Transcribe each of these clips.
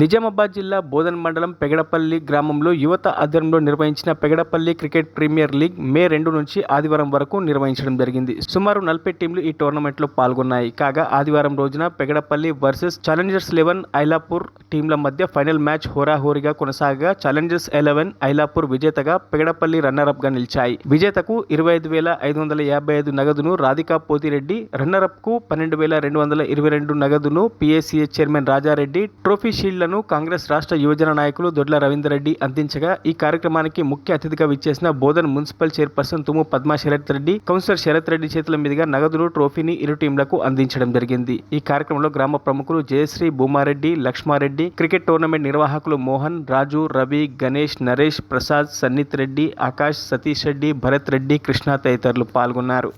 నిజామాబాద్ జిల్లా బోధన్ మండలం పెగడపల్లి గ్రామంలో యువత ఆధ్వర్యంలో నిర్వహించిన పెగడపల్లి క్రికెట్ ప్రీమియర్ లీగ్ మే 2 నుంచి ఆదివారం వరకు నిర్వహించడం జరిగింది. సుమారు 40 టీంలు ఈ టోర్నమెంట్లో పాల్గొన్నాయి. కాగా ఆదివారం రోజున పెగడపల్లి వర్సెస్ ఛాలెంజర్స్ 11 ఐలాపూర్ టీంల మధ్య ఫైనల్ మ్యాచ్ హోరాహోరీగా కొనసాగగా ఛాలెంజర్స్ 11 ఐలాపూర్ విజేతగా, పెగడపల్లి రన్నరప్ గా నిలిచాయి. విజేతకు 25,555 నగదును రాధికా పోతిరెడ్డి, రన్నరప్ కు 12,222 నగదును PACA chairman Raja Reddy, trophy shield Congress రాష్ట్ర యువజన నాయకులు దొడ్ల రవీందర్ రెడ్డి అందించగా, ఈ కార్యక్రమానికి ముఖ్య అతిథిగా విచ్చేసిన Bodhan municipal chairperson తుము Padma Sarath Reddy, councillor Sarath Reddy చేతుల మీదుగా నగదును, ట్రోఫీని ఇరు టీంలకు అందించడం జరిగింది. ఈ కార్యక్రమంలో గ్రామ ప్రముఖులు జయశ్రీ, భూమారెడ్డి, లక్ష్మారెడ్డి, క్రికెట్ టోర్నమెంట్ నిర్వాహకులు మోహన్, రాజు, రవి, గణేష్, నరేష్, ప్రసాద్, సన్నిత్ రెడ్డి, ఆకాష్, సతీష్ రెడ్డి, భరత్ రెడ్డి, కృష్ణ తదితరులు పాల్గొన్నారు.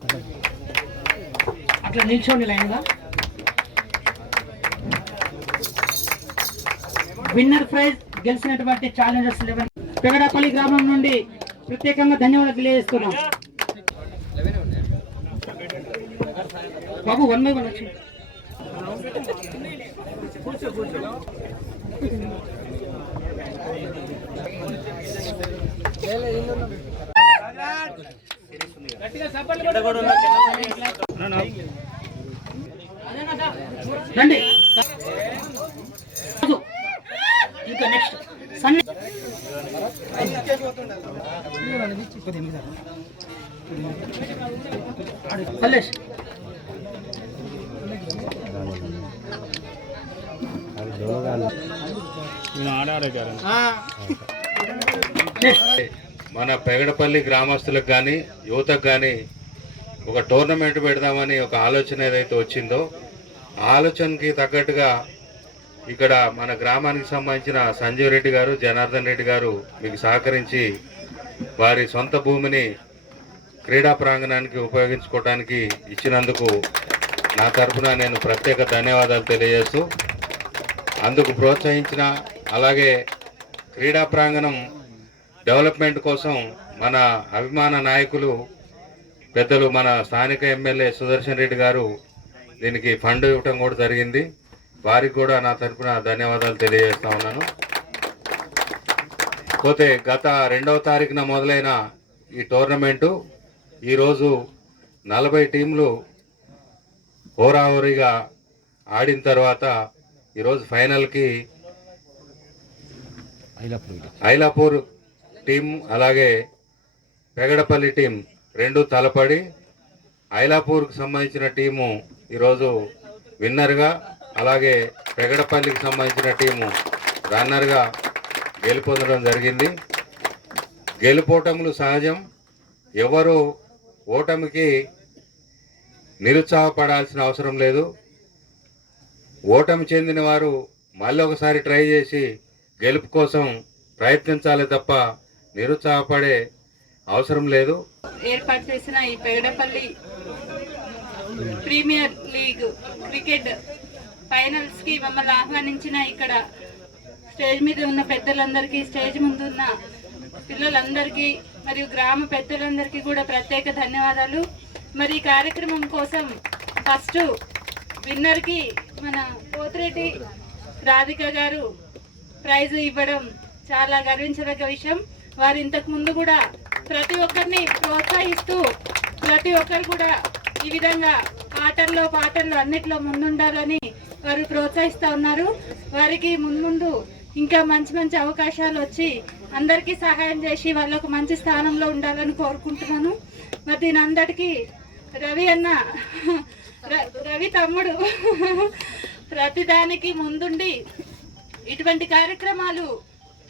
విన్నర్ ప్రైజ్ గెలిచినటువంటి ఛాలెంజర్స్ 11 పెగడపల్లి గ్రామం నుండి ప్రత్యేకంగా ధన్యవాదాలు తెలియజేస్తున్నాం. బాబు 1 by 1 వచ్చి రండి. ఇంకా నెక్స్ట్ సన్నీ కల్లేష్ మన పెగడపల్లి గ్రామస్తులకు కానీ యువతకు కానీ ఒక టోర్నమెంట్ పెడదామని ఒక ఆలోచన ఏదైతే వచ్చిందో ఆ ఆలోచనకి తగ్గట్టుగా ఇక్కడ మన గ్రామానికి సంబంధించిన సంజీవ్ రెడ్డి గారు, జనార్దన్ రెడ్డి గారు మీకు సహకరించి వారి సొంత భూమిని క్రీడా ప్రాంగణానికి ఉపయోగించుకోవడానికి ఇచ్చినందుకు నా తరఫున నేను ప్రత్యేక ధన్యవాదాలు తెలియజేస్తూ, అందుకు ప్రోత్సహించిన, అలాగే క్రీడా ప్రాంగణం డెవలప్మెంట్ కోసం మన అభిమాన నాయకులు పెద్దలు మన స్థానిక ఎమ్మెల్యే సుదర్శన్ రెడ్డి గారు దీనికి ఫండ్ ఇవ్వటం కూడా జరిగింది. వారికి కూడా నా తరఫున ధన్యవాదాలు తెలియజేస్తా ఉన్నాను. పోతే గత 2వ తారీఖున మొదలైన ఈ టోర్నమెంటు ఈరోజు 40 టీంలు హోరాహోరీగా ఆడిన తర్వాత ఈరోజు ఫైనల్కి ఐలాపూర్ టీం అలాగే పెగడపల్లి టీం 2 తలపడి, ఐలాపూర్కి సంబంధించిన టీము ఈరోజు విన్నర్గా, అలాగే పెగడపల్లికి సంబంధించిన టీము రన్నర్గా గెలుపొందడం జరిగింది. గెలుపోటములు సహజం, ఎవరు ఓటమికి నిరుత్సాహపడాల్సిన అవసరం లేదు. ఓటమి చెందిన వారు మళ్ళీ ఒకసారి ట్రై చేసి గెలుపు కోసం ప్రయత్నించాలి తప్ప నిరుత్సాహపడే అవసరం లేదు. ఏర్పాటు చేసిన ఈ Pegadapalli premier league cricket finals కి మమ్మల్ని ఆహ్వానించిన ఇక్కడ స్టేజ్ మీద ఉన్న పెద్దలందరికీ, స్టేజ్ ముందు ఉన్న పిల్లలందరికీ మరియు గ్రామ పెద్దలందరికీ కూడా ప్రత్యేక ధన్యవాదాలు. మరి ఈ కార్యక్రమం కోసం ఫస్ట్ విన్నర్కి మన పోతిరెడ్డి రాధిక గారు ప్రైజ్ ఇవ్వడం చాలా గర్వించదగ్గ విషయం. వారు ఇంతకు ముందు కూడా ప్రతి ఒక్కరిని ప్రోత్సహిస్తూ ప్రతి ఒక్కరు కూడా ఈ విధంగా ఆటల్లో పాటల్లో అన్నిట్లో ముందుండాలని వారు ప్రోత్సహిస్తూ ఉన్నారు. వారికి ముందు ఇంకా మంచి మంచి అవకాశాలు వచ్చి అందరికీ సహాయం చేసి వాళ్ళకు మంచి స్థానంలో ఉండాలని కోరుకుంటున్నాను. మరి దీని అందరికీ రవి తమ్ముడు ప్రతిదానికి ముందుండి ఇటువంటి కార్యక్రమాలు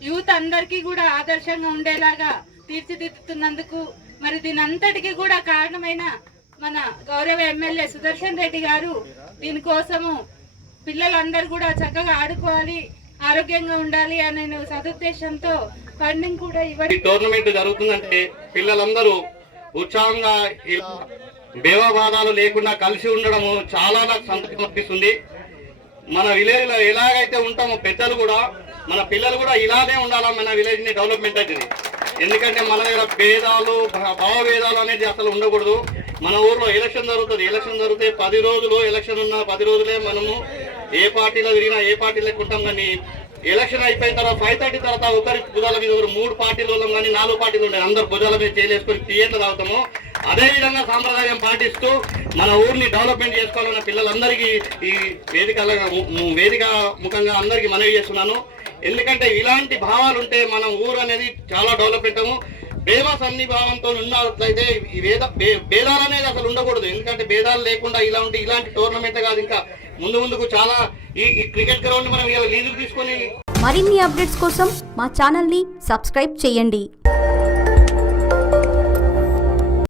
యూత్ అందరికీ కూడా ఆదర్శంగా ఉండేలాగా తీర్చిదిద్దుతున్నందుకు, మరి దీని అంతటికీ కూడా కారణమైన మన గౌరవ ఎమ్మెల్యే సుదర్శన్ రెడ్డి గారు దీనికోసము పిల్లలందరూ కూడా చక్కగా ఆడుకోవాలి, ఆరోగ్యంగా ఉండాలి అనే సదుద్దేశంతో ఫండింగ్ కూడా ఇవ్వండి. టోర్నమెంట్ జరుగుతుందంటే పిల్లలందరూ ఉత్సాహంగా భేదభాదాలు లేకుండా కలిసి ఉండడం చాలా నాకు సంతృప్తి అనిపిస్తుంది. మన విలేజ్ లో ఎలాగైతే ఉంటామో పెద్దలు కూడా మన పిల్లలు కూడా ఇలానే ఉండాలా, మన విలేజ్ ని డెవలప్మెంట్ అవుతుంది. ఎందుకంటే మన దగ్గర భేదాలు భావభేదాలు అనేది అసలు ఉండకూడదు. మన ఊర్లో ఎలక్షన్ జరుగుతుంది, ఎలక్షన్ జరిగితే 10 రోజులు ఎలక్షన్ ఉన్న 10 రోజులే మనము ఏ పార్టీలో తిరిగినా ఏ పార్టీలోకి ఉంటాం, కానీ ఎలక్షన్ అయిపోయిన తర్వాత 5:30 తర్వాత ఒకరి భుజాల మీద 3 పార్టీల వాళ్ళం కానీ 4 పార్టీలు ఉండే అందరు భుజాల మీద చేయలేసుకొని థియేటర్ తాగుతాము. అదే విధంగా సాంప్రదాయం పాటిస్తూ మన ఊరిని డెవలప్మెంట్ చేసుకోవాలన్న పిల్లలందరికీ ఈ వేదిక ముఖంగా అందరికీ మనవి చేస్తున్నాను. ఎందుకంటే ఇలాంటి భావాలు ఉంటే మన ఊరు అనేది చాలా డెవలప్మెంట్. ప్రేమ సన్నిభావంతో ఉన్నట్లయితే ఈ భేదాలు అనేది అసలు ఉండకూడదు. ఎందుకంటే భేదాలు లేకుండా ఇలాంటి టోర్నమెంట్ కాదు, ఇంకా ముందుకు చాలా ఈ క్రికెట్ గ్రౌండ్ మనం లీజుకు తీసుకొని మరిన్ని అప్డేట్స్ కోసం మా ఛానల్ని సబ్స్క్రైబ్ చేయండి.